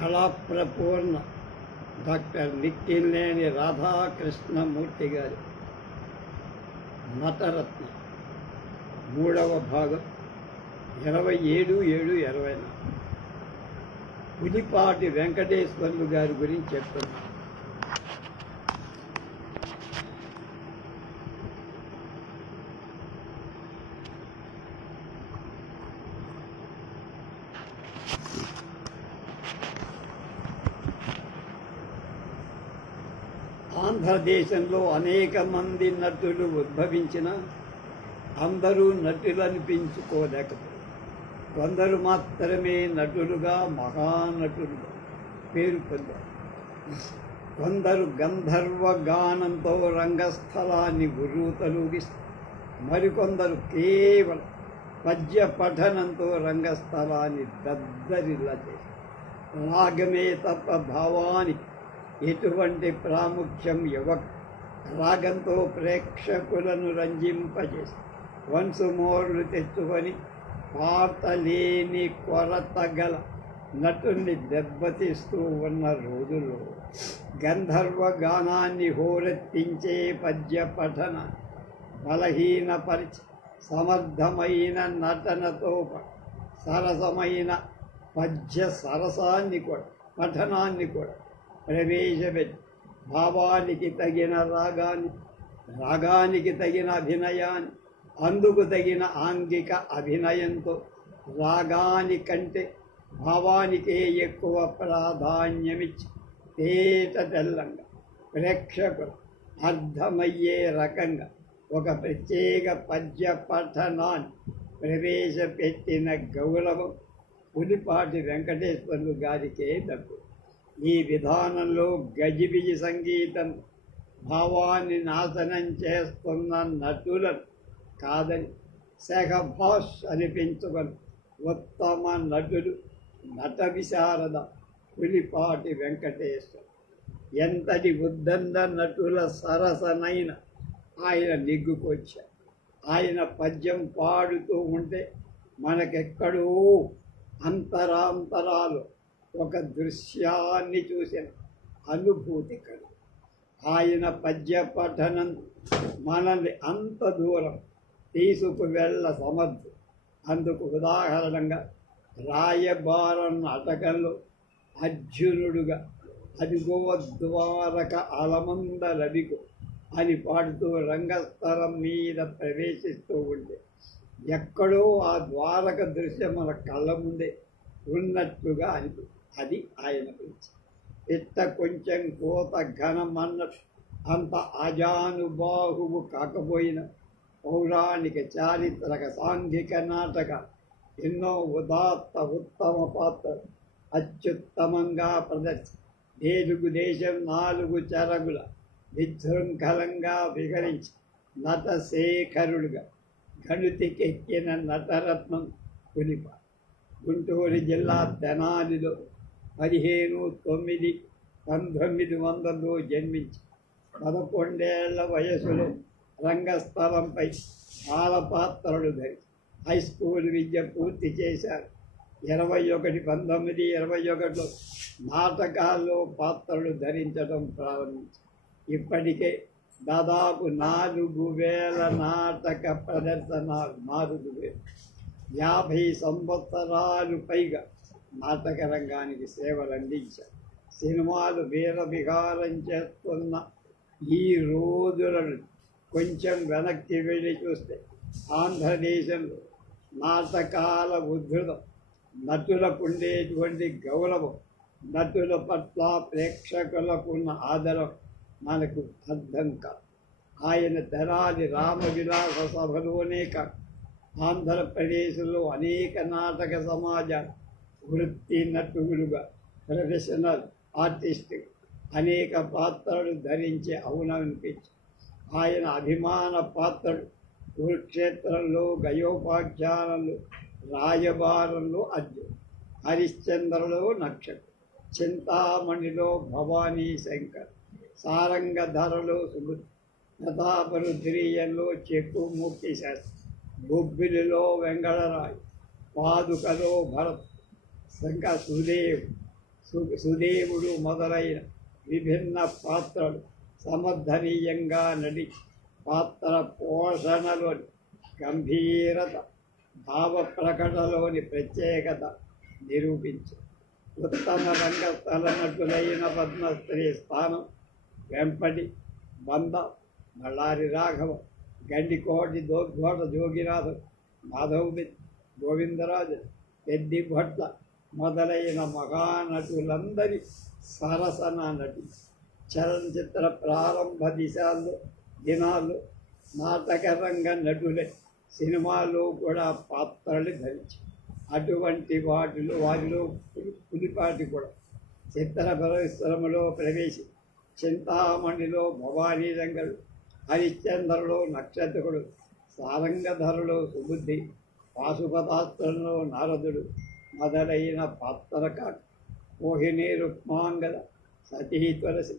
కళాప్రపూర్ణ doctor నిక్కినేని Radhakrishnamurthy గారి నటరత్న 3వ భాగం 27/7/24 పులిపాటి వెంకటేశ్వర్లు గారి గురించి చెప్తున్నాను. ఆంధ్రదేశంలో అనేక మంది నటులు ఉద్భవించిన అందరూ నటులు అనిపించుకోలేకపోయారు. కొందరు మాత్రమే నటులుగా మహానటులుగా పేరు పొందారు. కొందరు గంధర్వ గానంతో రంగస్థలాన్ని ఉర్రూతలూగిస్తారు. మరికొందరు కేవలం పద్య పఠనంతో రంగస్థలాన్ని దద్దరిల్లా చేస్తారు. రాగమే తప్ప భావానికి ఎటువంటి ప్రాముఖ్యం ఇవ్వక రాగంతో ప్రేక్షకులను రంజింపజేసి వంశమోర్లు తెచ్చుకొని పాట లేని కొరత గల నటుల్ని దెబ్బతీస్తూ ఉన్న రోజుల్లో గంధర్వ గానాన్ని హోరెత్తించే పద్య పఠనాన్ని బలహీనపరిచి సమర్థమైన నటనతో సరసమైన పద్య సరసాన్ని కూడా పఠనాన్ని కూడా ప్రవేశపెట్టి భావానికి తగిన రాగానికి తగిన అభినయాన్ని అందుకు తగిన ఆంగిక అభినయంతో రాగానికంటే భావానికే ఎక్కువ ప్రాధాన్యమిచ్చి తేట తెల్లంగా ప్రేక్షకులు అర్థమయ్యే రకంగా ఒక ప్రత్యేక పద్య పఠనాన్ని ప్రవేశపెట్టిన గౌరవం పులిపాటి వెంకటేశ్వర్లు గారికే దక్కు. ఈ విధానంలో గజిబిజి సంగీతం భావాన్ని నాశనం చేస్తున్న నటులను కాదని శేఖభాష్ అనిపించుకొని ఉత్తమ నటుడు నట విశారద పులిపాటి వెంకటేశ్వర. ఎంతటి ఉద్దండ నటుల సరసనైన ఆయన నిగ్గుకొచ్చారు. ఆయన పద్యం పాడుతూ ఉంటే మనకెక్కడో అంతరాంతరాలు ఒక దృశ్యాన్ని చూసిన అనుభూతి కలు. ఆయన పద్య పఠనం మనల్ని అంత దూరం తీసుకువెళ్ళ సమర్థు. అందుకు ఉదాహరణంగా రాయబారం నాటకంలో అర్జునుడుగా అదిగో ద్వారక అలమంద రవికు అని పాడుతూ రంగస్థలం మీద ప్రవేశిస్తూ ఉంటే ఎక్కడో ఆ ద్వారక దృశ్యం మన కళ్ళ ముందే ఉన్నట్టుగా అనిపి అది ఆయన గురించి. ఇట్ట కొంచెం కోత ఘనమన్నట్టు అంత అజానుబాహువు కాకపోయినా పౌరాణిక చారిత్రక సాంఘిక నాటక ఎన్నో ఉదాత్త ఉత్తమ పాత్రలు అత్యుత్తమంగా ప్రదర్శి తెలుగుదేశం 4 చెరగుల విజృంఖలంగా విహరించి నటశేఖరుడుగా గణుతికెక్కిన నటరత్నం పులిపాటి. గుంటూరు జిల్లా తెనాలిలో 15/9/1900 జన్మించి 11 ఏళ్ల వయసులో రంగస్థలంపై బాలపాత్రలు ధరించి హై స్కూల్ విద్య పూర్తి చేశారు. 1921లో నాటకాల్లో పాత్రలు ధరించడం ప్రారంభించారు. ఇప్పటికే దాదాపు 4000 నాటక ప్రదర్శనలు 50 సంవత్సరాలు పైగా నాటక రంగానికి సేవలు అందించారు. సినిమాలు వీరవిహారం చేస్తున్న ఈ రోజులను కొంచెం వెనక్కి వెళ్ళి చూస్తే ఆంధ్రదేశంలో నాటకాల ఉద్ధృతం, నటులకు ఉండేటువంటి గౌరవం, నటుల పట్ల ప్రేక్షకులకు ఉన్న ఆదరం మనకు అర్థం కాదు. ఆయన తెనాలి రామవిలాస సభలోనే కాదు ఆంధ్రప్రదేశ్లో అనేక నాటక సమాజాలు వృత్తి నటులుగా ప్రొఫెషనల్ ఆర్టిస్టుగా అనేక పాత్రలు ధరించి అవుననిపించి ఆయన అభిమాన పాత్రలు కురుక్షేత్రంలో, గయోపాఖ్యానంలో, రాయబారంలో అర్జున్, హరిశ్చంద్రలో నక్షత్రం, చింతామణిలో భవానీ శంకర్, సారంగధరలో సుబుద్ధి, ప్రతాపరుద్రీయంలో చెక్కుమూర్తి శాస్త్రి, బొబ్బిలిలో వెంగళరాయ్, పాదుకలో భరత్, సుదేవ్, సుదేవుడు మొదలైన విభిన్న పాత్రలు సమర్థనీయంగా నడి పాత్ర పోషణలోని గంభీరత, భావ ప్రకటనలోని ప్రత్యేకత నిరూపించు. ఉత్తమ రంగస్థల నటులైన పద్మశ్రీ స్థానం వెంపటి, బంద, బళ్ళారి రాఘవ, గండికోటి దోద్ఘోట జోగినాథం, మాధవ్, గోవిందరాజు, పెద్ది భట్ల మొదలైన మహానటులందరి సరసన నటి చలనచిత్ర ప్రారంభ దినాల్లో నాటక రంగ నటులే సినిమాలో కూడా పాత్రలు ధరించి అటువంటి వారిలో పులిపాటి కూడా చిత్ర పరిశ్రమలో ప్రవేశి చింతామణిలో భవానీ రంగడు, హరిశ్చంద్రలో నక్షత్రుడు, సారంగధరలో సుబుద్ధి, పాశుపతాస్త్రంలో నారదుడు మొదలైన పాత్రకారు, మోహిని రుక్మాంగద, సతీ తులసి,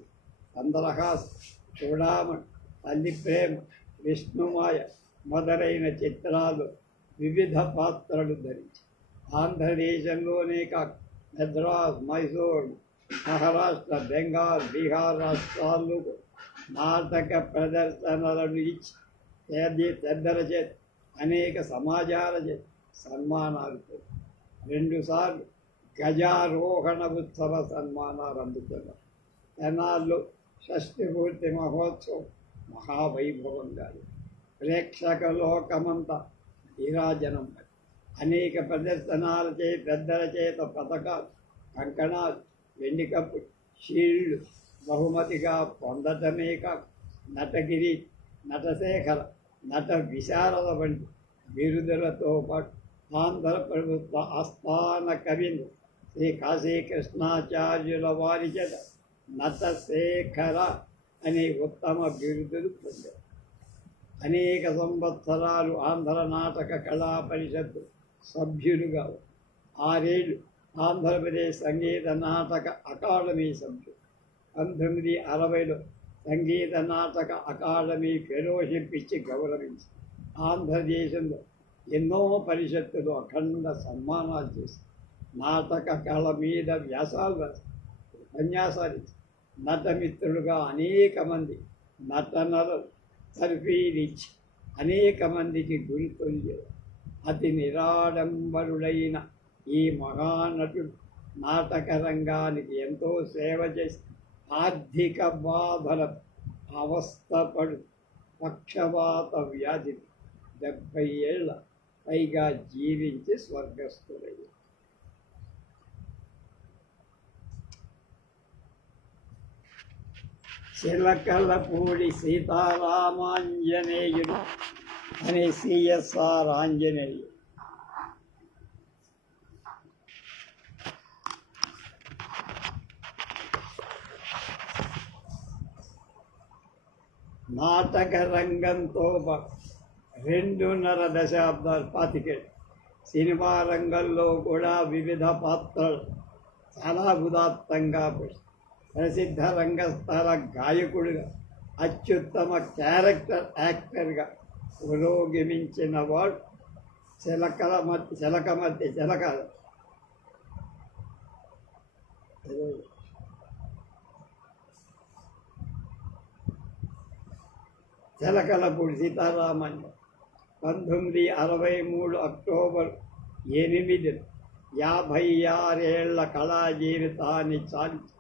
చంద్రహాస్, చూడామణి, తల్లి ప్రేమ, విష్ణుమాయ మొదలైన చిత్రాలు వివిధ పాత్రలు ధరించి ఆంధ్రదేశంలోనే కాక మద్రాస్, మైసూర్, మహారాష్ట్ర, బెంగాల్, బీహార్ రాష్ట్రాల్లో నాటక ప్రదర్శనలను ఇచ్చి పెద్దల చేత అనేక సమాజాల చేత సన్మానాలు 2 సార్లు గజారోహణ ఉత్సవ సన్మానాలు అందుకున్నారు. తెనాల్లో షష్ఠి పూర్తి మహోత్సవం మహావైభవంగా ప్రేక్షక లోకమంతా నీరాజనం. అనేక ప్రదర్శనాలచే పెద్దల చేత పథకాలు, కంకణాలు, వెండి కప్పు, షీల్డ్లు బహుమతిగా పొందటమే కాక నటగిరి, నటశేఖర, నట విశారద వంటి బిరుదులతో పాటు ఆంధ్ర ప్రభుత్వ ఆస్థాన కవిని శ్రీ కాశీకృష్ణాచార్యుల వారి చేత నటశేఖర అనే ఉత్తమ బిరుదులు పొందారు. అనేక సంవత్సరాలు ఆంధ్ర నాటక కళా పరిషత్తు సభ్యులుగా, 6 ఏళ్ళు ఆంధ్రప్రదేశ్ సంగీత నాటక అకాడమీ సభ్యులు, 1960లో సంగీత నాటక అకాడమీ ఫెలోషిప్ ఇచ్చి గౌరవించి ఆంధ్రదేశంలో ఎన్నో పరిషత్తులు అఖండ సన్మానాలు చేసి నాటక కళ మీద వ్యాసాలు రాసి ఉపన్యాసాలు ఇచ్చి నటమిత్రులుగా అనేక మంది నటనలు తర్ఫీదిచ్చి అనేక మందికి గురితొలిగారు. అతి నిరాడంబరుడైన ఈ మహానటుడు నాటక రంగానికి ఎంతో సేవ చేసి ఆర్థిక బాధల అవస్థపడు పక్షవాత వ్యాధి 70 ఏళ్ల పైగా జీవించి స్వర్గస్థుడయ్యారు. చిలకలపూడి సీతారామాంజనేయుడు అనే సిఎస్ఆర్ ఆంజనేయుడు నాటక రంగంతో 2.5 దశాబ్దాలు 25 సినిమా రంగంలో కూడా వివిధ పాత్రలు చాలా ఉదాత్తంగా ప్రసిద్ధ రంగస్థల గాయకుడిగా, అత్యుత్తమ క్యారెక్టర్ యాక్టర్గా పురోగమించిన వాడు చిలకలపూడి సీతారామయ్య 1963 అక్టోబర్ 8 56 ఏళ్ల కళా జీవితాన్ని చాలించి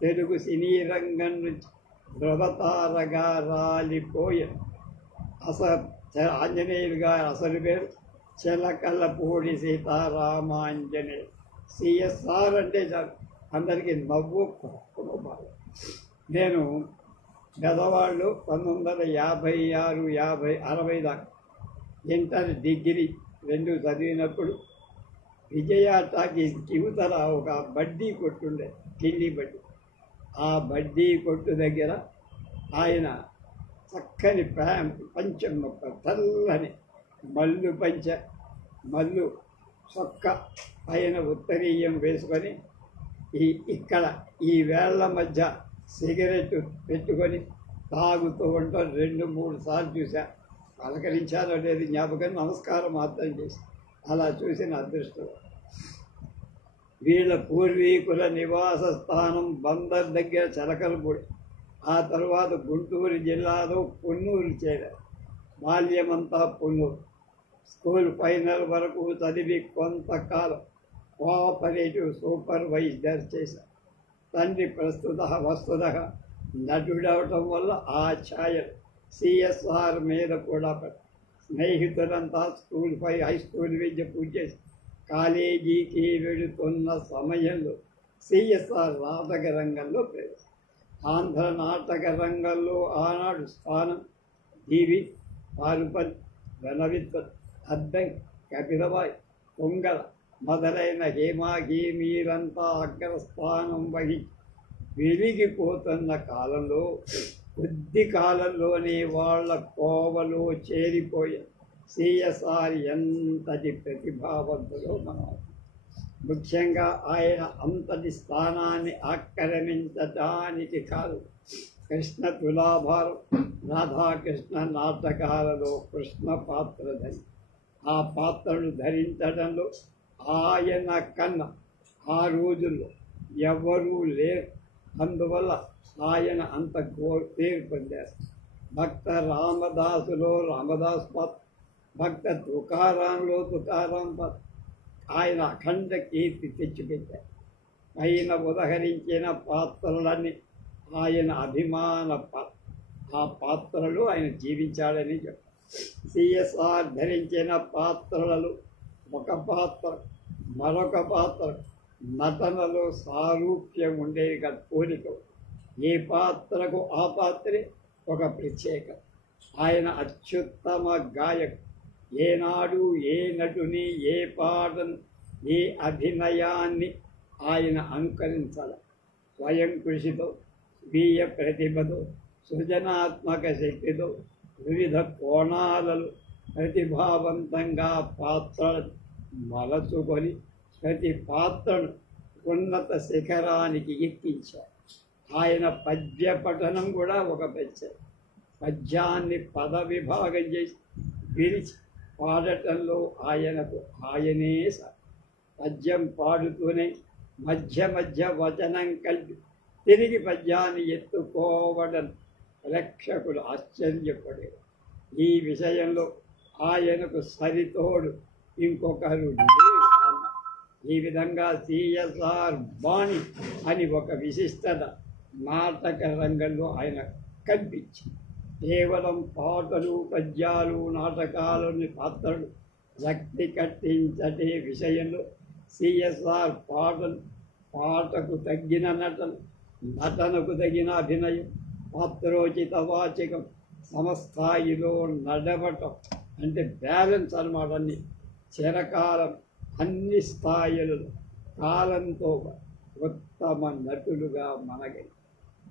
తెలుగు సినీ రంగం నుంచి ధ్రువతారగా రాలిపోయే ఆంజనేయులు గారి అసలు పేరు చిలకలపూడి సీతారామాంజనేయులు. సిఎస్ఆర్ అంటే అందరికీ నవ్వు బాగా. నేను పెద్దవాళ్ళు 1956-60 దాకా ఇంటర్, డిగ్రీ 2 చదివినప్పుడు విజయ టాకీస్ యువతల ఒక బడ్డీ కొట్టుండే, కిళ్ళీ బడ్డీ. ఆ బడ్డీ కొట్టు దగ్గర ఆయన చక్కని పంచం తెల్లని మల్లు చొక్క పైన ఉత్తరీయం వేసుకొని ఇక్కడ ఈ వేళ్ల మధ్య సిగరెట్ పెట్టుకొని తాగుతూ ఉంటాం. 2-3 సార్లు చూసా. పలకరించారో లేదు జ్ఞాపకం, నమస్కారం మాత్రం చేసి అలా చూసిన అదృష్టం. వీళ్ళ పూర్వీకుల నివాస స్థానం బందర్ దగ్గర చిలకలపూడి. ఆ తర్వాత గుంటూరు జిల్లాలో పొన్నూరు చేరారు. బాల్యమంతా పొన్నూరు. స్కూల్ ఫైనల్ వరకు చదివి కొంతకాలం కోఆపరేటివ్ సూపర్వైజర్ చేశారు. తండ్రి వస్తుతः నటుడవటం వల్ల ఆ ఛాయలు సిఎస్ఆర్ మీద కూడా స్నేహితులంతా హై స్కూల్ విద్య పూర్తి చేసి కాలేజీకి వెళుతున్న సమయంలో సిఎస్ఆర్ నాటక రంగంలో ప్రవేశం. ఆంధ్ర నాటక రంగంలో ఆనాడు స్థానం జీవి, పారుపల్లి, రణవిత్త, అద్దం, కపిలబాయ్, పొంగల మొదలైన హేమాహేమీలంతా అగ్రస్థానం వహించి వెలిగిపోతున్న కాలంలో కొద్ది కాలంలోనే వాళ్ళ కోవలో చేరిపోయే సిఎస్ఆర్ ఎంతటి ప్రతిభావంతులో మనం. ముఖ్యంగా ఆయన అంతటి స్థానాన్ని ఆక్రమించడానికి కాదు, కృష్ణ తులాభారం, రాధాకృష్ణ నాటకాలలో కృష్ణ పాత్ర ఆ పాత్రను ధరించడంలో ఆయన కన్నా ఆ రోజుల్లో ఎవరూ లేరు. అందువల్ల ఆయన అంత పేరు పొందారు. భక్త రామదాసులో రామదాస్ పాత్ర, భక్త తుకారాంలో తుకారాం పాత్ర ఆయన అఖండ కీర్తి తెచ్చిపెట్టారు. ఆయన ఉదహరించిన పాత్రలన్నీ ఆయన అభిమాన పాత్ర. ఆ పాత్రలు ఆయన జీవించాడని చెప్పారు. సిఎస్ఆర్ ధరించిన పాత్రలలో ఒక పాత్ర మరొక పాత్ర నటనలో సారూప్యం ఉండేది కదా, పోలిక. ఏ పాత్రకు ఆ పాత్రే ఒక ప్రత్యేక. ఆయన అత్యుత్తమ గాయకు. ఏనాడు ఏ నటుని, ఏ పాటను, ఏ అభినయాన్ని ఆయన అనుకరించాలి. స్వయం కృషితో, స్వీయ ప్రతిభతో, సృజనాత్మక శక్తితో వివిధ కోణాలలో ప్రతిభావంతంగా పాత్రలను మలచుకొని ప్రతి పాత్రను ఉన్నత శిఖరానికి ఎక్కించారు. ఆయన పద్య పఠనం కూడా ఒక ప్రత్యేక. పద్యాన్ని పద విభాగం చేసి పిలిచి పాడటంలో ఆయనే సార్. పద్యం పాడుతూనే మధ్య మధ్య వచనం కలిపి తిరిగి పద్యాన్ని ఎత్తుకోవడం ప్రేక్షకులు ఆశ్చర్యపడేవారు. ఈ విషయంలో ఆయనకు సరితోడు ఇంకొకరు లేరు. ఈ విధంగా సిఎస్ఆర్ బాణి అని ఒక విశిష్టత నాటక రంగంలో ఆయన కనిపించింది. కేవలం పాటలు, పద్యాలు, నాటకాలోని పాత్రలు రక్తి కట్టించటే విషయంలో సిఎస్ఆర్ పాటకు తగ్గిన నటన, నటనకు తగిన అభినయం, పాత్రోచిత వాచకం, సమస్థాయిలో నడవటం అంటే బ్యాలెన్స్ అన్నమాట. అన్ని చిరకాలం అన్ని స్థాయిలలో కాలంతో ఉత్తమ నటులుగా మనగై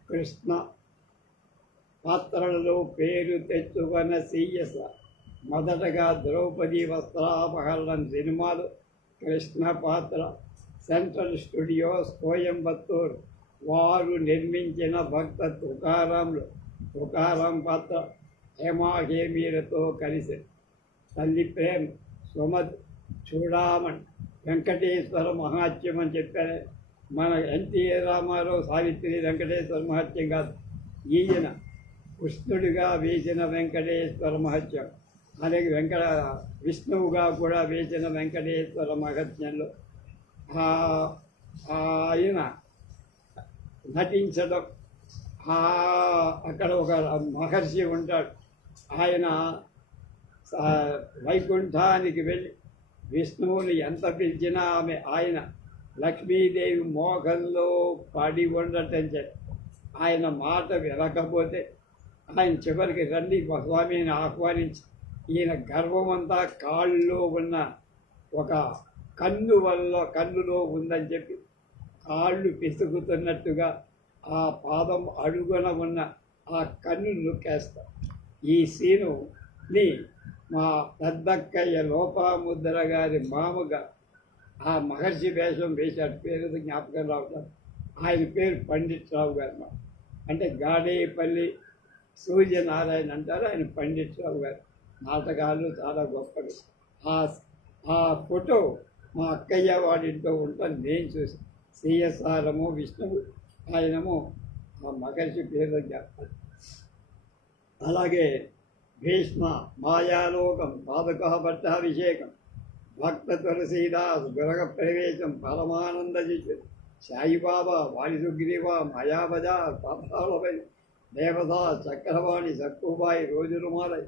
కృష్ణ పాత్రలలో పేరు తెచ్చుకున్న సిఎస్ఆర్ మొదటగా ద్రౌపది వస్త్రాపహరణం సినిమాలో కృష్ణ పాత్ర, సెంట్రల్ స్టూడియోస్ కోయంబత్తూరు వారు నిర్మించిన భక్త తుకారాంలో తుకారాం పాత్ర, హేమాహేమీలతో కలిసి తల్లి ప్రేమ, సుమతి, చూడామణి, వెంకటేశ్వర మహాత్యం అని చెప్పారు. మన ఎన్టీ రామారావు సావిత్రి వెంకటేశ్వర మహత్యం కాదు, ఈయన కృష్ణుడిగా వేసిన వెంకటేశ్వర మహత్యం. అలాగే విష్ణువుగా కూడా వేసిన వెంకటేశ్వర మహత్యంలో ఆయన నటించడం. అక్కడ ఒక మహర్షి ఉంటాడు. ఆయన వైకుంఠానికి వెళ్ళి విష్ణువుని ఎంత పిలిచినా ఆయన లక్ష్మీదేవి మోహంలో పడి ఉండటం చెప్పి ఆయన మాట వినకపోతే ఆయన చివరికి రండి స్వామిని ఆహ్వానించి ఈయన గర్వమంతా కాళ్ళలో ఉన్న ఒక కన్నులో ఉందని చెప్పి కాళ్ళు పిసుకుతున్నట్టుగా ఆ పాదం అడుగున ఉన్న ఆ కన్ను నొక్కేస్తారు. ఈ సీనుని మా పెద్దక్కయ్య లోపాముద్ర గారి మామగా ఆ మహర్షి వేషం వేశాడు. పేరు జ్ఞాపకం రావుతారు. ఆయన పేరు పండిట్ రావు గారు. అంటే గాడేపల్లి సూర్యనారాయణ అంటారు. ఆయన పండిట్ రావు గారు. నాటకాలు చాలా గొప్పవి. ఆ ఫోటో మా అక్కయ్య వాడింట్లో ఉంటాను నేను చూసి. సిఎస్ఆర్మో విష్ణువు, ఆయనమో ఆ మహర్షి పేరు చెప్పాలి. అలాగే భీష్మ, మాయాలోకం, పాదుకా పట్టాభిషేకం, భక్త తులసీదాస్, గృహ ప్రవేశం, పరమానంద శిష్యుడు, సాయిబాబా, వాడి సుగ్రీవ, మాయాబజార్, పాతాళపై, దేవదా, చక్రవాణి, సక్కుబాయి, రోజురుమాలై,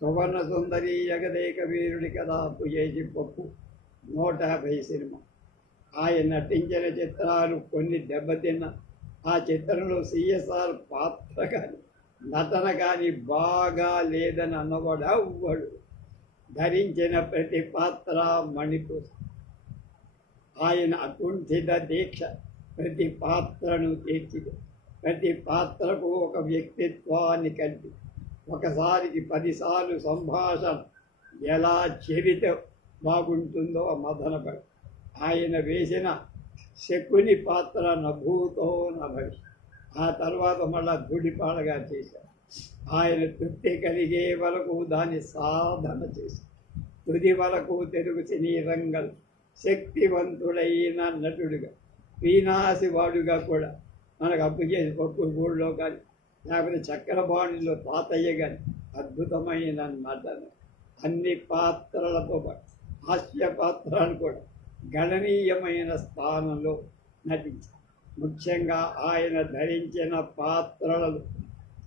సువర్ణ సుందరి, జగదేక వీరుడి కథ, పుయేసి పప్పు, 150 సినిమా. ఆయన నటించిన చిత్రాలు కొన్ని దెబ్బతిన్న. ఆ చిత్రంలో సిఎస్ఆర్ పాత్ర కానీ నటన కానీ బాగా లేదని అన్నవాడు అవ్వడు. ధరించిన ప్రతి పాత్ర మణిపూర్. ఆయన అకుంఠిత దీక్ష ప్రతి పాత్రను తీర్చిది. ప్రతి పాత్రకు ఒక వ్యక్తిత్వాన్ని కలిపి ఒకసారికి 10 సార్లు సంభాషణ ఎలా చెబితే బాగుంటుందో మదనపడి ఆయన వేసిన శకుని పాత్ర నభూతో నభవి. ఆ తర్వాత మళ్ళా ధూళిపాడగా చేశారు. ఆయన తృప్తి కలిగే వరకు దాన్ని సాధన చేశారు. తుది వరకు తెలుగు సినీ రంగం శక్తివంతుడైన నటుడిగా, వీణాసివాడుగా కూడా మనకు అప్పు చేసి పప్పు గూళ్ళలో కానీ లేకపోతే చక్రపాణిలో తాతయ్య కానీ అద్భుతమైన నటన. అన్ని పాత్రలతో పాటు హాస్య పాత్రలు కూడా గణనీయమైన స్థానంలో నటించారు. ముఖ్యంగా ఆయన ధరించిన పాత్రలలో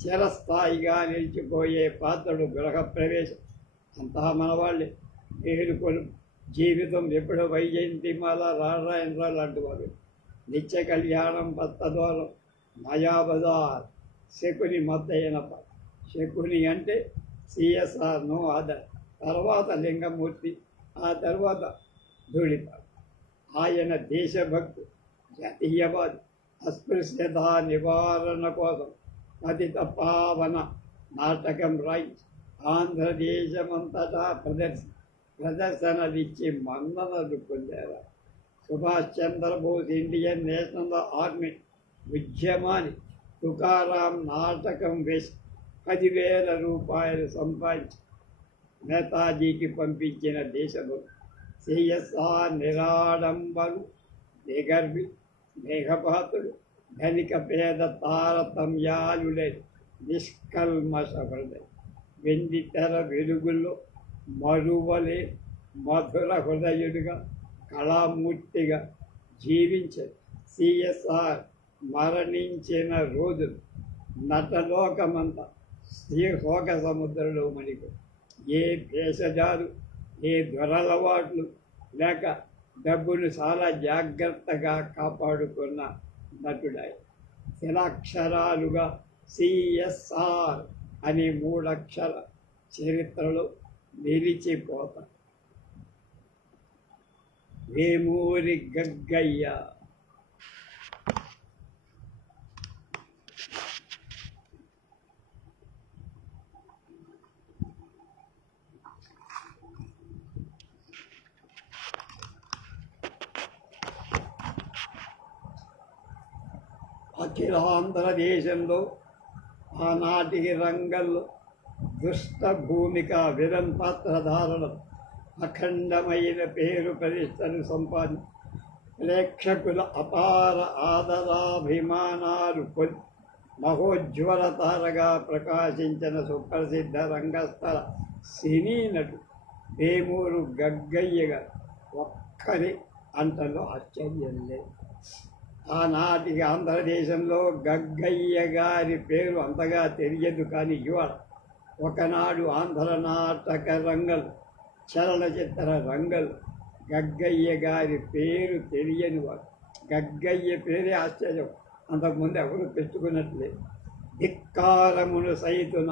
చిరస్థాయిగా నిలిచిపోయే పాత్రలు గృహ ప్రవేశం. అంతా మనవాళ్ళే. పేరుకొని జీవితం ఎప్పుడు వైజయంతిమాల, నారాయణరావు లాంటి వారు. నిత్య కళ్యాణం, పత్తదోరం, మాయాబజార్, శకుని మద్దయిన పాత్ర. శకుని అంటే సిఎస్ఆర్ నో అదర్, తర్వాత లింగమూర్తి, ఆ తర్వాత ధూళిపాడు. ఆయన దేశభక్తు, జాతీయవాది, అస్పృశ్యత నివారణ కోసం పతిత పావన నాటకం రాయించి ఆంధ్రదేశమంతటా ప్రదర్శనలిచ్చి మన్ననలు పొందారు. Subhash Chandrabose Indian National Army ఉద్యమాన్ని తుకారాం నాటకం వేసి 10,000 రూపాయలు సంపాదించి నేతాజీకి పంపించిన దేశభక్తుడు. సిఎస్ఆర్ నిరాడంబరు, నిగర్వి, మేఘపాతుడు, ధనిక పేద తారతమ్యాలు లేదు, నిష్కల్మష హృదయం. వెండి తెర వెలుగుల్లో మరువలే మధుర హృదయుడిగా, కళామూర్తిగా జీవించారు. సిఎస్ఆర్ మరణించిన రోజులు నటలోకమంతా శోక సముద్రంలో మణికు. ఏ భేషజాలు, ఏ దొరలవాట్లు లేక డబ్బును చాలా జాగ్రత్తగా కాపాడుకున్న నటుడాయి. శిలాక్షరాలుగా సిఎస్ఆర్ అనే 3 అక్షర చరిత్రలో నిలిచిపోతారు. వేమూరి గగ్గయ్య. అఖిలాంధ్రదేశంలో ఆనాటికి రంగంలో దుష్ట భూమిక విలన్ పాత్రధారణ అఖండమైన పేరు ప్రతిష్టలు సంపాదించి ప్రేక్షకుల అపార ఆదరాభిమానాలు పొంది మహోజ్వల తారగా ప్రకాశించిన సుప్రసిద్ధ రంగస్థల సినీ నటుడు వేమూరు గగ్గయ్య గారు ఒక్కరి అంటలో ఆశ్చర్యం లేదు. ఆనాటికి ఆంధ్రదేశంలో గగ్గయ్య గారి పేరు అంతగా తెలియదు. కానీ ఇవాళ ఒకనాడు ఆంధ్ర నాటక రంగం, చలనచిత్ర రంగం గగ్గయ్య గారి పేరు తెలియని వాడు. గగ్గయ్య పేరే ఆశ్చర్యం, అంతకుముందు ఎవరు పెట్టుకున్నట్లేదు. ధిక్కారమును సైతున,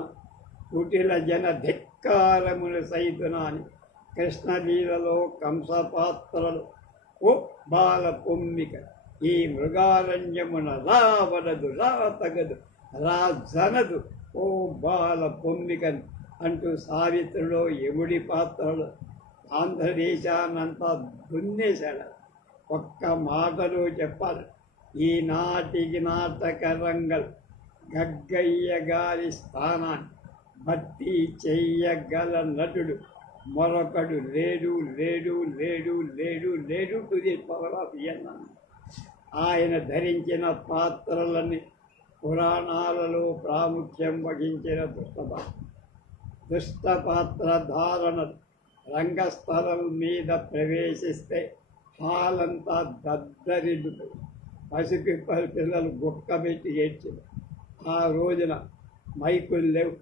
కుటిల జన ధిక్కారమును సైతున అని కృష్ణలీలలో కంసపాత్రలు ఓ బాల పొమ్మిక, ఈ మృగారణ్యమున రావడదు, రాతగదు, రాజనదు ఓ బాల పొమ్మికన్ అంటూ సావిత్రిలో యముడి పాత్రలు ఆంధ్రదేశాన్నంతా దున్నేశాడు. ఒక్క మాటలో చెప్పాలి, ఈనాటికి నాటక రంగం గగ్గయ్య గారి స్థానాన్ని భర్తీ చెయ్యగల నటుడు మరొకడు లేడు లేడు లేడు లేడు లేడు టు ది పవర్ ఆఫ్ ఎన్. ఆయన ధరించిన పాత్రలన్నీ పురాణాలలో ప్రాముఖ్యం వహించిన దుష్ట పాత్ర ధారణ రంగస్థలం మీద ప్రవేశిస్తే హాలంతా దద్దరిల్లుతుంది. పసిపి పిల్లలు గుక్క పెట్టి ఏడ్చింది. ఆ రోజున మైకులు లేవు.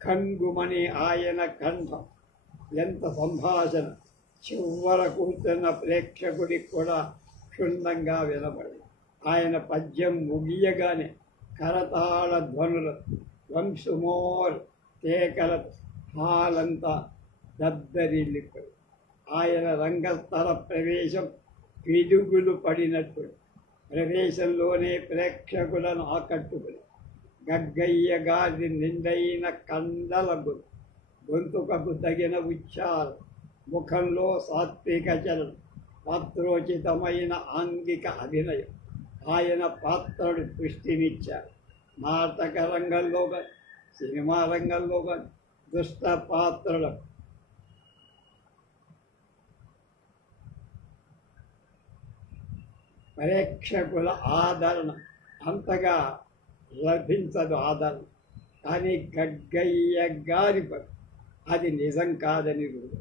కంగుమని ఆయన కంఠం, ఎంత సంభాషణ చివర కూర్చున్న ప్రేక్షకుడికి కూడా క్షుణ్ణంగా వినపడి ఆయన పద్యం ముగియగానే కరతాళ ధ్వనుల వంశమోర్ కేకల హాలంతా దద్దరిల్లిపోయి ఆయన రంగస్థల ప్రవేశం పిడుగులు పడినట్టు ప్రవేశంలోనే ప్రేక్షకులను ఆకట్టుకుని గగ్గయ్య గారి నిండైన కండల గొంతుకకు తగిన ఉచ్చారం, ముఖంలో సాత్విక చలనం, పాత్రోచితమైన ఆంగిక అభినయం ఆయన పాత్రడు పుష్టినిచ్చారు. నాటక రంగంలో కానీ సినిమా రంగంలో కానీ దుష్ట పాత్రల ప్రేక్షకుల ఆదరణ అంతగా లభించదు ఆదరణ. కానీ గగ్గయ్య గారి పని అది నిజం కాదని రూఢి.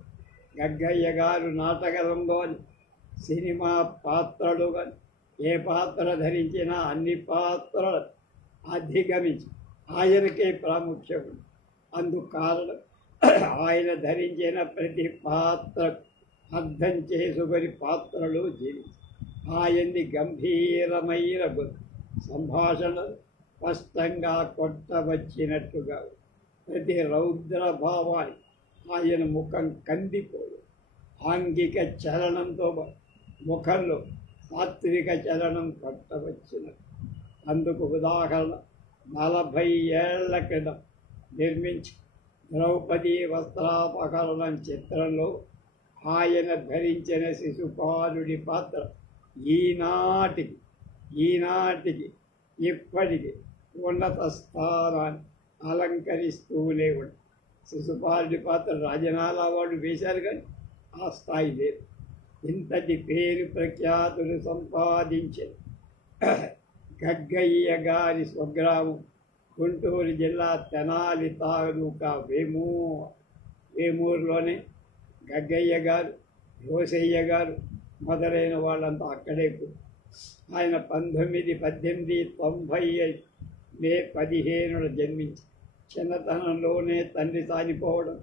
గగ్గయ్య గారు నాటకంలోని సినిమా పాత్రలు కానీ ఏ పాత్ర ధరించినా అన్ని పాత్రలు అధిగమించి ఆయనకే ప్రాముఖ్యం. అందుకు కారణం ఆయన ధరించిన ప్రతి పాత్ర అర్థం చేసుకొని పాత్రలో జీవించి ఆయన్ని గంభీరమైన సంభాషణ స్పష్టంగా కొట్టవచ్చినట్టుగా ప్రతి రౌద్ర భావాన్ని ఆయన ముఖం కందిపోదు. ఆంగిక చలనంతో ముఖంలో సాత్విక చలనం కొట్టవచ్చినట్టు. అందుకు ఉదాహరణ 40 ఏళ్ల క్రితం నిర్మించి ద్రౌపది వస్త్రాపహరణం చిత్రంలో ఆయన ధరించిన శిశుపాలుడి పాత్ర ఈనాటికి ఇప్పటికి ఉన్నత స్థానాన్ని అలంకరిస్తూనే ఉంది. శిశుపాలుడి పాత్ర రాజనాల అవార్డు వేశారు కానీ ఆ స్థాయి లేదు. ఇంతటి పేరు ప్రఖ్యాతులు సంపాదించింది గగ్గయ్య గారి స్వగ్రామం గుంటూరు జిల్లా తెనాలి తాలూకా వేమూరులోనే. గగ్గయ్య గారు, రోసయ్య గారు మొదలైన వాళ్ళంతా అక్కడే. ఆయన 1895 మే 15 జన్మించి చిన్నతనంలోనే తండ్రి చనిపోవడం,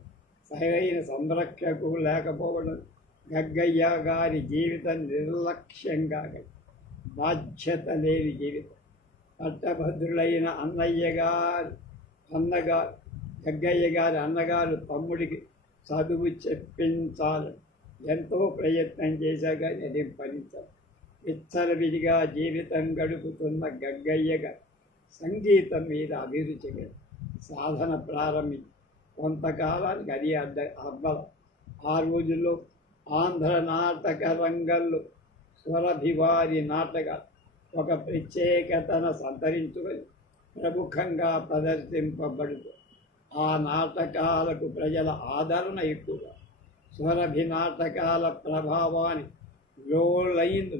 సరైన సంరక్షకు లేకపోవడం, గగ్గయ్య గారి జీవితం నిర్లక్ష్యంగా బాధ్యత లేని జీవితం. పట్టభద్రులైన గగ్గయ్య గారి అన్నగారు తమ్ముడికి చదువు చెప్పించాలని ఎంతో ప్రయత్నం చేశాక అది ఫలించాలి. విచ్చలవిడిగా జీవితం గడుపుతున్న గగ్గయ్య గారు సంగీతం మీద అభిరుచిగా సాధన ప్రారంభించి కొంతకాలానికి అది అబ్బలం. ఆ రోజుల్లో ఆంధ్ర నాటక రంగంలో స్వరభివారి నాటకాలు ఒక ప్రత్యేకతను సంతరించుకొని ప్రముఖంగా ప్రదర్శింపబడుతుంది. ఆ నాటకాలకు ప్రజల ఆదరణ ఎక్కువగా. స్వరభి నాటకాల ప్రభావానికి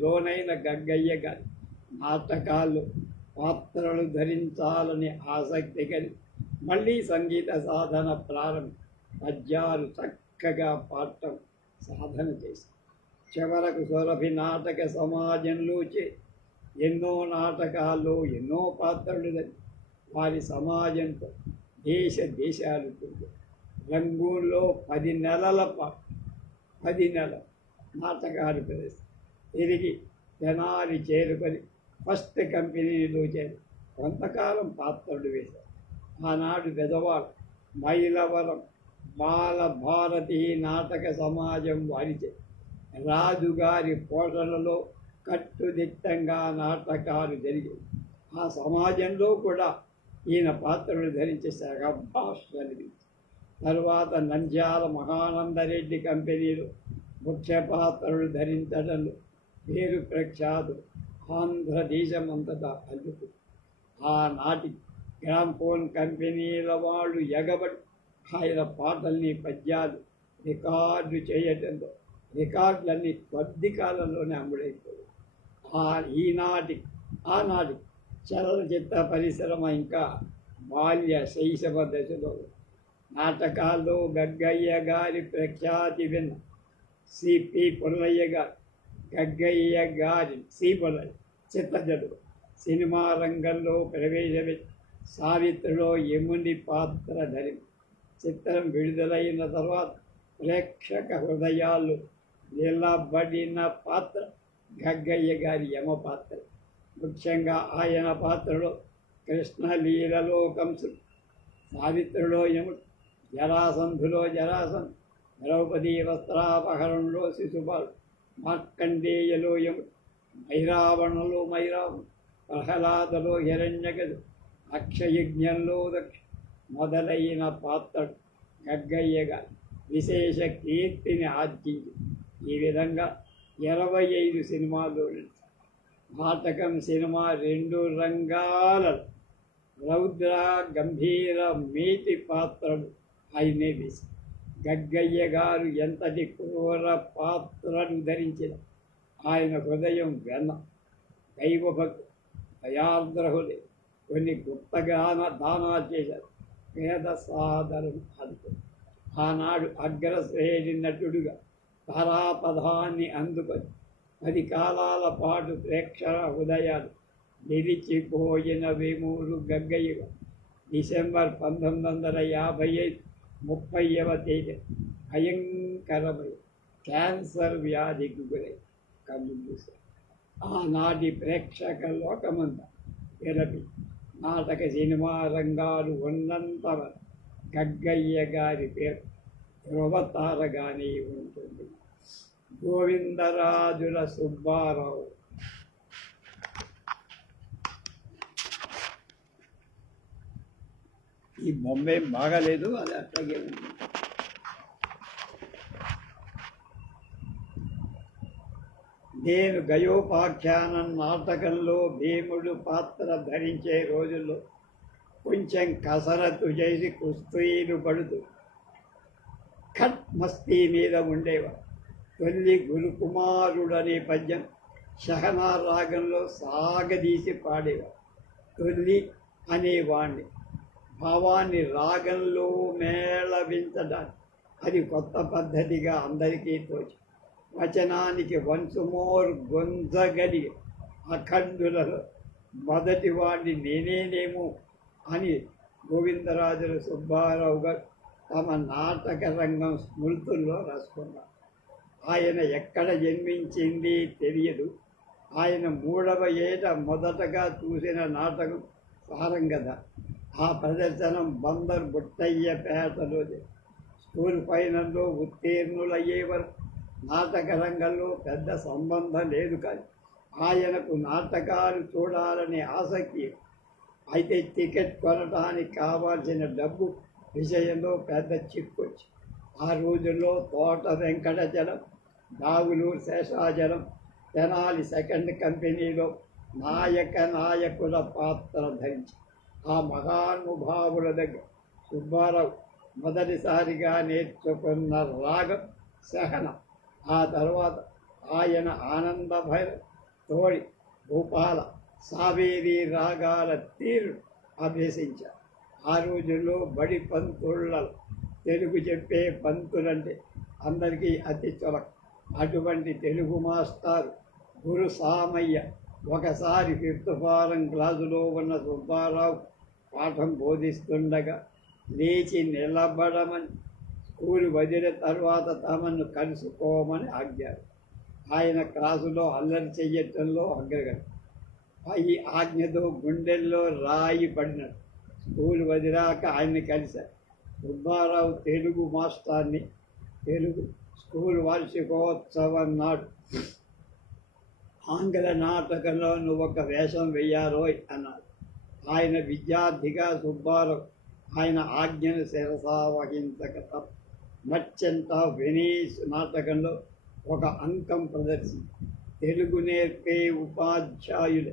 లోనైన గగ్గయ్య గారి నాటకాల్లో పాత్రలు ధరించాలని ఆసక్తి కలిగి మళ్ళీ సంగీత సాధన ప్రారంభం. పద్యాలు చక్కగా పాడటం సాధన చేసి చివరకు స్వరభి నాటక సమాజంలో ఎన్నో నాటకాల్లో ఎన్నో పాత్రలు ధరి వారి సమాజంతో దేశాలు రంగూన్లో 10 నెలల పాటు 10 నెలల నాటకాలు ప్రదర్శించి తిరిగి తెనాలి చేరుకొని ఫస్ట్ కంపెనీలో చేరి కొంతకాలం పాత్రలు వేశారు. ఆనాడు పెదవాళ్ళు మైలవరం బాలభారతి నాటక సమాజం వారిచే రాజుగారి పోషణలో కట్టుదిట్టంగా నాటకాలు జరిగాయి. ఆ సమాజంలో కూడా ఈయన పాత్రలు ధరించి సగభాష జరిగింది. తరువాత నంద్యాల మహానందరెడ్డి కంపెనీలో ముఖ్య పాత్రలు ధరించడంలో పేరు ప్రఖ్యాతులు ఆంధ్రదేశమంతటా అందుకు. ఆనాటి గ్రామ్ఫోన్ కంపెనీల వాళ్ళు ఎగబడి ఆయన పాటల్ని పద్యాలు రికార్డు చేయటంతో రికార్డులన్నీ కొద్ది కాలంలోనే అమ్ముడైపోయాయి. ఆనాటి చలనచిత్ర పరిశ్రమ ఇంకా బాల్య శైశవ దశలో నాటకాల్లో గగ్గయ్య గారి ప్రఖ్యాతి విన్న సిపి పుల్లయ్య గారు గగ్గయ్య గారి పుల్లయ్య చిత్తజడు సినిమా రంగంలో ప్రవేశపెట్టి సావిత్రిలో యముని పాత్ర ధరింది. చిత్రం విడుదలైన తర్వాత ప్రేక్షక హృదయాలు నిలబడిన పాత్ర గగ్గయ్య గారి యమ పాత్ర. ముఖ్యంగా ఆయన పాత్రలో కృష్ణలీలలో కంసుడు, సావిత్రిలో యముడు, జరాసంధులో జరాసంధు, ద్రౌపదీ వస్త్రాపహరణలో శిశుపాలుడు, మార్కండేయలో యముడు, మైరావణలో మైరావణుడు, ప్రహ్లాదలో హిరణ్యకడు, అక్షయజ్ఞంలో దక్ష మొదలైన పాత్రలు గగ్గయ్య గారు విశేష కీర్తిని ఆర్జించి ఈ విధంగా 25 సినిమాలు నాటకం సినిమా 2 రంగాలలో రౌద్ర గంభీర మీటి పాత్రలు ఆయనే వేసి గగ్గయ్య గారు ఎంతటి క్రూర పాత్రను ధరించిన ఆయన హృదయం వెన్న దైవభక్తి దయార్ద్రహులే కొన్ని గుప్తగాన దానాలు చేశారు. పేద సాధనను అందుకుని ఆనాడు అగ్రశ్రేణి నటుడుగా తారాపదాన్ని అందుకొని 10 కాలాల పాటు ప్రేక్షణ హృదయాలు నిలిచిపోయిన వేమూరు గగ్గయ్య డిసెంబర్ 1955 30వ తేదీ భయంకరమైన క్యాన్సర్ వ్యాధికి గురై కన్ను మూశారు. ఆనాటి ప్రేక్షక లోకమంతా విరపి నాటక సినిమా రంగాలు ఉన్నంత గగ్గయ్య గారి పేరు ధ్రువతారగానే ఉంటుంది. గోవిందరాజుల సుబ్బారావు ఈ బొమ్మే బాగలేదు, అది అట్లాగే ఉంది. నేను గయోపాఖ్యానం నాటకంలో భీముడు పాత్ర ధరించే రోజుల్లో కొంచెం కసరత్తు చేసి కుస్తీలు పడుతూ ఖట్ మస్తీ మీద ఉండేవాడు. తొల్లి గురుకుమారుడనే పద్యం షహనా రాగంలో సాగదీసి పాడేవాడు. తొల్లి అనేవాణ్ణి భావాన్ని రాగంలో మేళవించడానికి అది కొత్త పద్ధతిగా అందరికీ తోచి వచనానికి వన్సుమోర్ గొంజగలిగి అఖండులలో మొదటి వాడిని నేనేనేమో అని గోవిందరాజుల సుబ్బారావు గారు తమ నాటక రంగం స్మృతుల్లో రాసుకున్నారు. ఆయన ఎక్కడ జన్మించింది తెలియదు. ఆయన 3వ ఏట మొదటగా చూసిన నాటకం సారంగధ. ఆ ప్రదర్శనం బందర్ బుట్టయ్యపేటలో స్కూల్ ఫైనల్లో ఉత్తీర్ణులయ్యే వరకు నాటక రంగంలో పెద్ద సంబంధం లేదు. కానీ ఆయనకు నాటకాలు చూడాలనే ఆసక్తి. అయితే టికెట్ కొనడానికి కావాల్సిన డబ్బు విషయంలో పెద్ద చిక్కొచ్చి ఆ రోజుల్లో తోట వెంకటచలం, బాగులూరు శేషాచలం, తెనాలి సెకండ్ కంపెనీలో నాయకుల పాత్ర ధరించి ఆ మహానుభావుల దగ్గర సుబ్బారావు మొదటిసారిగా నేర్చుకున్న రాగం సహనం. ఆ తర్వాత ఆయన ఆనంద భైరవ, తోడి, భూపాల, సావేరి రాగాల తీరు అభ్యసించారు. ఆ రోజుల్లో బడి పంతుళ్ళలో తెలుగు చెప్పే పంతులంటే అందరికీ అతి చొరక. అటువంటి తెలుగు మాస్టారు గురు సామయ్య ఒకసారి 5th ఫారం క్లాసులో ఉన్న సుబ్బారావు పాఠం బోధిస్తుండగా లేచి నిలబడమని, స్కూలు వదిలిన తర్వాత తమను కలుసుకోమని ఆజ్ఞారు. ఆయన క్లాసులో అల్లరి చెయ్యటంలో అగ్రగణ్యం. ఈ ఆజ్ఞతో గుండెల్లో రాయి పడినట్టు స్కూలు వదిలాక ఆయన్ని కలిశారు. సుబ్బారావు తెలుగు మాస్టర్ని తెలుగు స్కూల్ వార్షికోత్సవం నాడు ఆంగ్ల నాటకంలో నువ్వు ఒక వేషం వెయ్యారోయ్ అన్నారు. ఆయన విద్యార్థిగా సుబ్బారావు ఆయన ఆజ్ఞను శిరసా వహించక తప్ప మర్చెంట్ ఆఫ్ వెనీస్ నాటకంలో ఒక అంకం ప్రదర్శించి తెలుగు నేర్పే ఉపాధ్యాయులు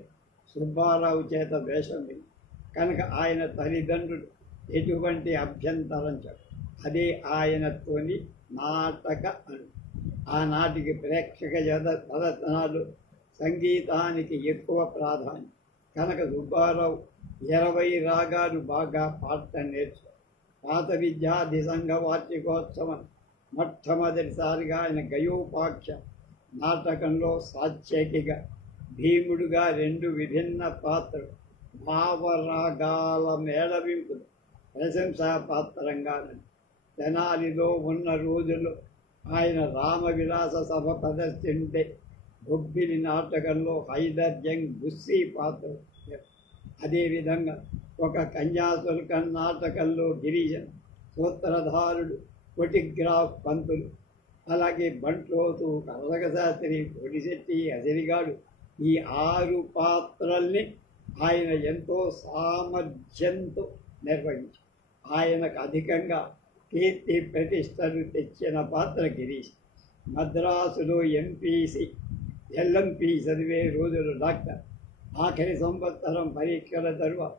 సుబ్బారావు చేత వేషం వేయి కనుక ఆయన తల్లిదండ్రులు ఎటువంటి అభ్యంతరం చెప్ప అదే ఆయనతోని నాటక అను. ఆనాటికి ప్రేక్షక ప్రదర్శనాలు సంగీతానికి ఎక్కువ ప్రాధాన్యం కనుక సుబ్బారావు 20 రాగాలు బాగా పాడటం నేర్చుకున్నారు. పాత విద్యార్థి సంఘ వార్షికోత్సవం మొట్టమొదటిసారిగా ఆయన గయోపాఖ్య నాటకంలో సాత్యకిగా, భీముడుగా 2 విభిన్న పాత్రలు భావరాగాల మేళవింపులు ప్రశంసాపాత్రంగా తెనాలిలో ఉన్న రోజుల్లో ఆయన రామవిలాస సభ ప్రదర్శించే బొబ్బిలి నాటకంలో హైదర్ జంగ్ బుస్సీ పాత్ర. అదేవిధంగా ఒక కన్యాశుల్కం నాటకంలో గిరిజన్ సూత్రధారుడు ఫోటోగ్రాఫ్ పంతులు, అలాగే బంట్లోతు, కనకశాస్త్రి, పొడిశెట్టి, అజరిగాడు ఈ 6 పాత్రల్ని ఆయన ఎంతో సామర్థ్యంతో నిర్వహించారు. ఆయనకు అధికంగా కీర్తి ప్రతిష్టలు తెచ్చిన పాత్ర గిరీష్. మద్రాసులో ఎంపీసీ ఎల్ఎంపీ చదివే రోజులు డాక్టర్. ఆఖరి సంవత్సరం పరీక్షల తరువాత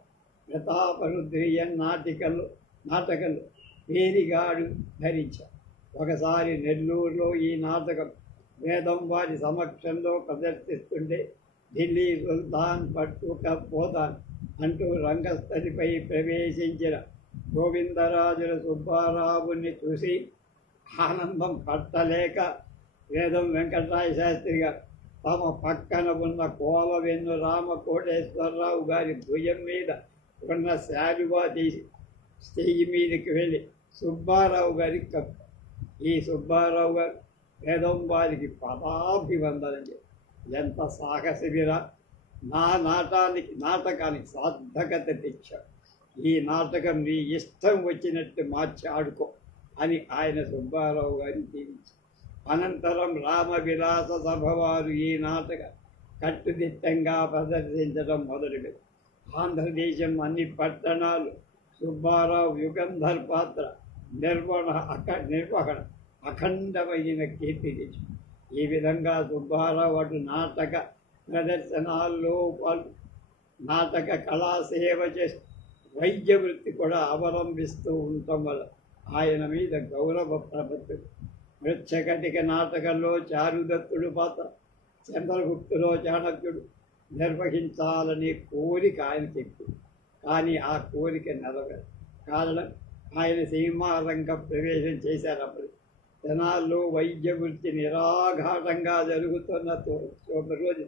ప్రతాపరుద్రీయన్ నాటకంలో పేరిగాడు ధరించారు. ఒకసారి నెల్లూరులో ఈ నాటకం వేదం వారి సమక్షంలో ప్రదర్శిస్తుంటే ఢిల్లీ సుల్తాన్ పట్టుకపోతాను అంటూ రంగస్థలిపై ప్రవేశించిన గోవిందరాజుల సుబ్బారావుని చూసి ఆనందం పట్టలేక వేదం వెంకటరాయ శాస్త్రి గారు తమ పక్కన ఉన్న కోలవెన్ను రామకోటేశ్వరరావు గారి భుజం మీద ఉన్న శాలువా తీసి స్టేజ్ మీదకి వెళ్ళి సుబ్బారావు గారికి కప్పారు. ఈ సుబ్బారావు గారు వేదం వారికి పదాభివందనం చేశారు. ఎంత సాహసివిరా, నా నాటకానికి సార్థకత తెచ్చాడు. ఈ నాటకం నీ ఇష్టం వచ్చినట్టు మార్చి ఆడుకో అని ఆయన సుబ్బారావు గారిని దీవించారు. అనంతరం రామవిలాస సభ వారు ఈ నాటక కట్టుదిట్టంగా ప్రదర్శించడం మొదలుపెట్టారు. ఆంధ్రదేశం అన్ని పట్టణాలు సుబ్బారావు యుగంధర్ పాత్ర నిర్వహణ అఖండమైన కీర్తి తెచ్చింది. ఈ విధంగా సుబ్బారావు అటు నాటక ప్రదర్శనాల్లో నాటక కళాసేవ చేస్తూ వైద్య వృత్తి కూడా అవలంబిస్తూ ఉండటం వల్ల ఆయన మీద గౌరవ ప్రపత్తులు. మృచ్ఛకటిక నాటకంలో చారుదత్తుడు పాత్ర చంద్రగుప్తులో చాణక్యుడు నిర్వహించాలనే కోరిక ఆయనకి ఎక్కువ. కానీ ఆ కోరిక నెరవేరు. కారణం ఆయన సినిమారంగ ప్రవేశం చేశారప్పుడు. జనాల్లో వైద్య వృత్తి నిరాఘాటంగా జరుగుతున్న రోజు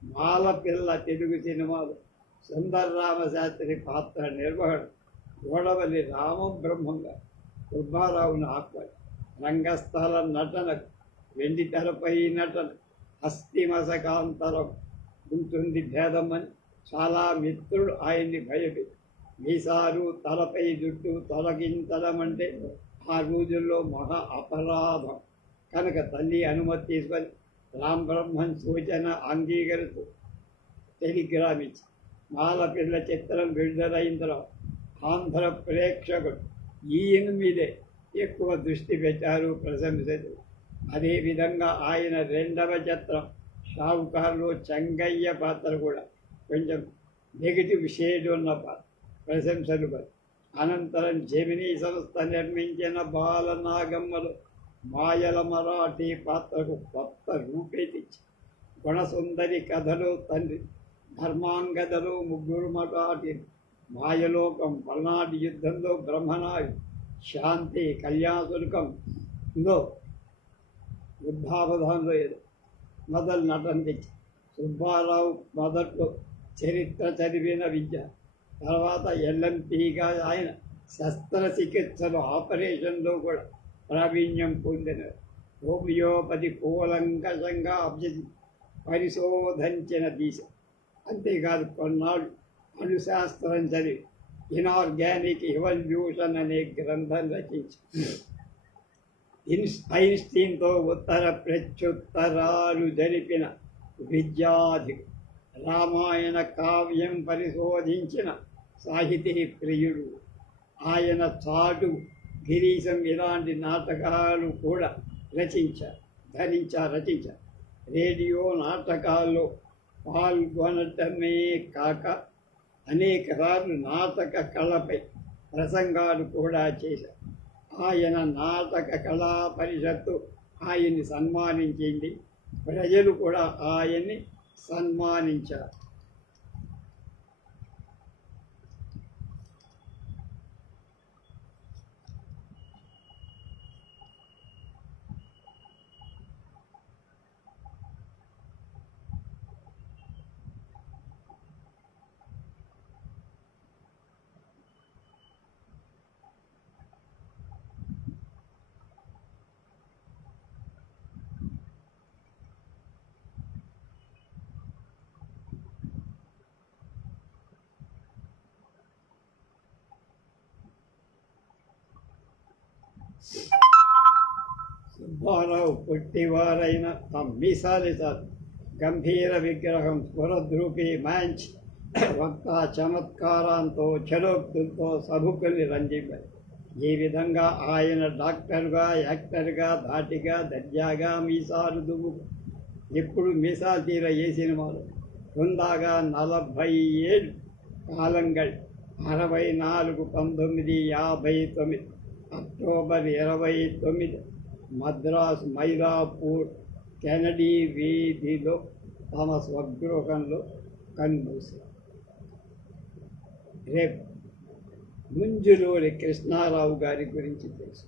మాలపిల్ల తెలుగు సినిమాలు సుందరరామశాస్త్రి పాత్ర నిర్వహణ గోడవల్లి రామబ్రహ్మంగా సుబ్బారావును ఆహ్వాని రంగస్థల నటన, వెండి తెరపై నటన అస్థిమసకాంతరం ఉంటుంది భేదమని చాలా మిత్రుడు ఆయన్ని భయపెట్టి మీసారు తలపై జుట్టు తొలగించడం అంటే ఆ రోజుల్లో మహా అపరాధం కనుక తల్లి అనుమతి తీసుకొని రామబ్రహ్మన్ సూచన అంగీకరిస్తూ టెలిగ్రామ్ ఇచ్చి మాలపిల్ల చిత్రం విడుదలైన తర్వాత ఆంధ్ర ప్రేక్షకుడు ఈయన మీదే ఎక్కువ దృష్టి పెట్టారు, ప్రశంసలు. అదేవిధంగా ఆయన 2వ చిత్రం షావుకారులో చెంగయ్య పాత్ర కూడా కొంచెం నెగిటివ్ షేడ్ ఉన్న పాత్ర, ప్రశంసలు. అనంతరం జెమినీ సంస్థ నిర్మించిన బాలనాగమ్మలో మాయల మరాఠీ పాత్రకు కొత్త రూపేతిచ్చి గుణసుందరి కథలో తండ్రి, ధర్మాంగదలో 3 మరాఠీ, మాయలోకం, పల్నాటి యుద్ధంలో బ్రహ్మనాయుడు, శాంతి, కళ్యాణశుల్కంలో యుద్ధావధానంలో మొదలు నటన తెచ్చి సుబ్బారావు మొదట్లో చరిత్ర చదివిన విద్య, తర్వాత ఎల్ఎంపీగా ఆయన శస్త్రచికిత్సలు ఆపరేషన్లో కూడా ప్రావీణ్యం పొందిన హోమియోపతి కూలంకషంగా పరిశోధించిన దిశ. అంతేకాదు కొన్నాళ్ళు అణుశాస్త్రం చదివి ఇనార్గానిక్ ఎవల్యూషన్ అనే గ్రంథం రచించి ఐన్స్టీన్తో ఉత్తర ప్రత్యుత్తరాలు జరిపిన విద్యాధి, రామాయణ కావ్యం పరిశోధించిన సాహితీ ప్రియుడు. ఆయన చాటు గిరీశం ఇలాంటి నాటకాలు కూడా రచించారు. రేడియో నాటకాల్లో పాల్గొనటమే కాక అనేక సార్లు నాటక కళపై ప్రసంగాలు కూడా చేశారు. ఆయన నాటక కళా పరిషత్తు ఆయన్ని సన్మానించింది. ప్రజలు కూడా ఆయన్ని సన్మానించారు. సుబ్బారావు పొట్టివారైన మీసాలి సార్, గంభీర విగ్రహం, స్వరద్రూపి మ్యాంచ్, వక్త చమత్కారంతో చలోక్తులతో సభకుల్ని రంజింపారు. ఈ విధంగా ఆయన డాక్టర్గా, యాక్టర్గా, ధాటిగా, దర్జాగా మీసాలు దువ్వు. ఇప్పుడు మీసాలు తీర ఏ సినిమాలు హుందాగా 47 కాలంగల్ 64 1959 అక్టోబర్ 29 మద్రాసు మైరాపూర్ కెనడీ వీధిలో తమ స్వగృహంలో కన్మూశారు. రేపు ముంజులూరి కృష్ణారావు గారి గురించి తెలుసు.